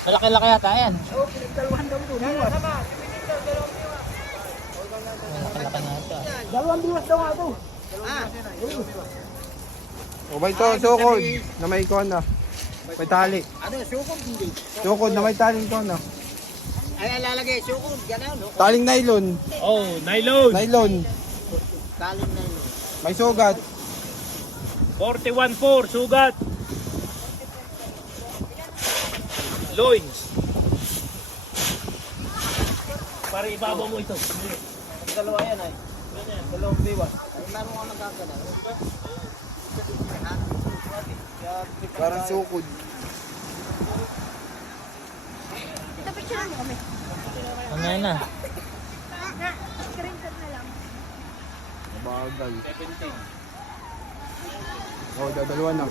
Malaki-laki yata yan. Oo, pinagdalawan daw ito. Diwas. Malaki-laki na ito. Dalawang diwas daw nga ito. O ba ito, sukod na may ikuan na. May tali. Ano, sukod hindi. Sukod na may taling ikuan na. Ay, lalagay, sukod. Gano'n. Taling nylon. Oh, nylon. Nylon. Taling na yun. May sugat. 41.4 sugat. Loins. Para ibabaw mo ito. Dalawa yan ay. Dalawang diwas. Ay, meron ka nagkakala. Parang sukod. Ito picture mo kami. Ano yun na? Screenshot na lang. Bagal. O, dadalawa na.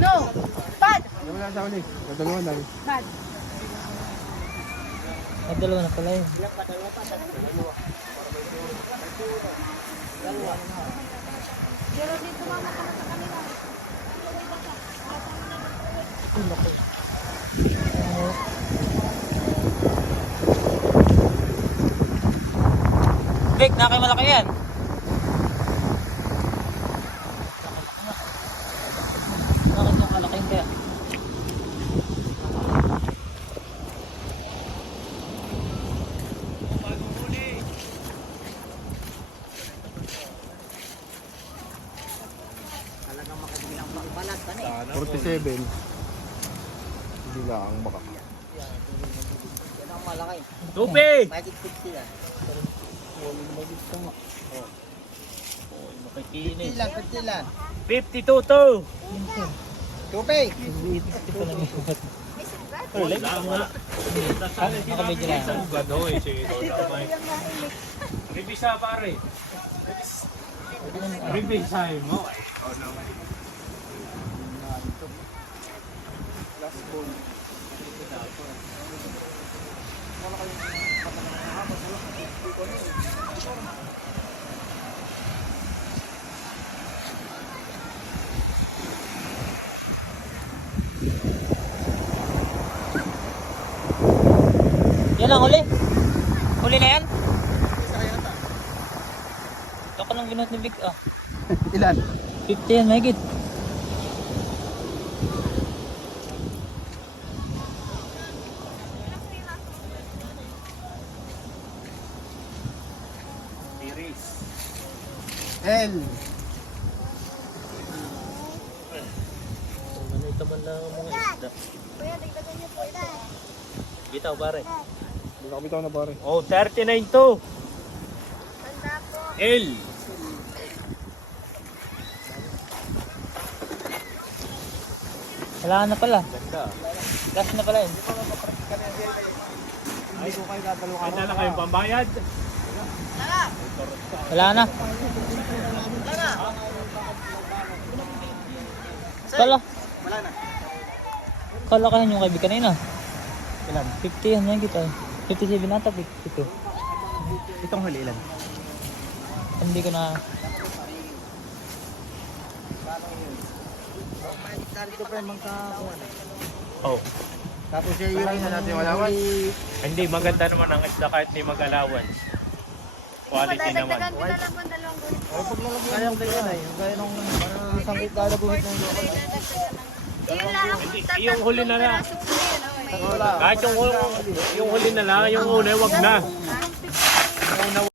No! Bad! Dalawa na sa uli. Dadalawa na. Bad. Ay, dalawa na pala yun. Pero dito mama ka na sa kanila. Big, malaki yan. Bakit yung kalaking kaya? Talagang makabilang balat ka na eh. 47. Hindi lang baka. Yan ang malaki. Tupi. Magic 50 yan. Makikinis. 50 lang, 50 lang. 52 to. Tupay! Ito pa lang yung sugat. Wala nga. Nakabidyo na yan. Sugat ho eh. Sige, may. Revisa pare. Revisahin mo. Yan lang, huli. Huli na yan? Ito ka lang ginuot ni Big. Ah, Ilan? 50 yan, mahigit. Tiris. L. Manita man lang ang mga isda. Kuya, dagdagan niyo po ito. Bitaw pare. Hindi nakabitaw na pare. Oh, 39 to. Tanda po. L. Wala na pala. Ganda. Last na pala yun. Hindi ko kayo dadalawa Ay, dala kayong pambayad. Wala na. Kala. Wala na. Kala ka yung kaibigan kanina. Ilan? 50 yan, mahigit ay. 57 nata, 52. Itong huli ilan? Hindi ko na... Narito pa yung mga kuwan. Oh. Tapos yung natin malawan. Hindi, maganda naman ang isda kahit hindi mag-allowance. Quality naman. Dadagdagan ko na lang po ang dalawang guhit. Kayang ganyan ay. Gaya nung isang kalaguhit na yun. Yun lang ako. Hindi, yung huli na lang. Tatlong piraso po yan. Oh, may- Kahit yung huli na lang, yung una, wag na. Ah,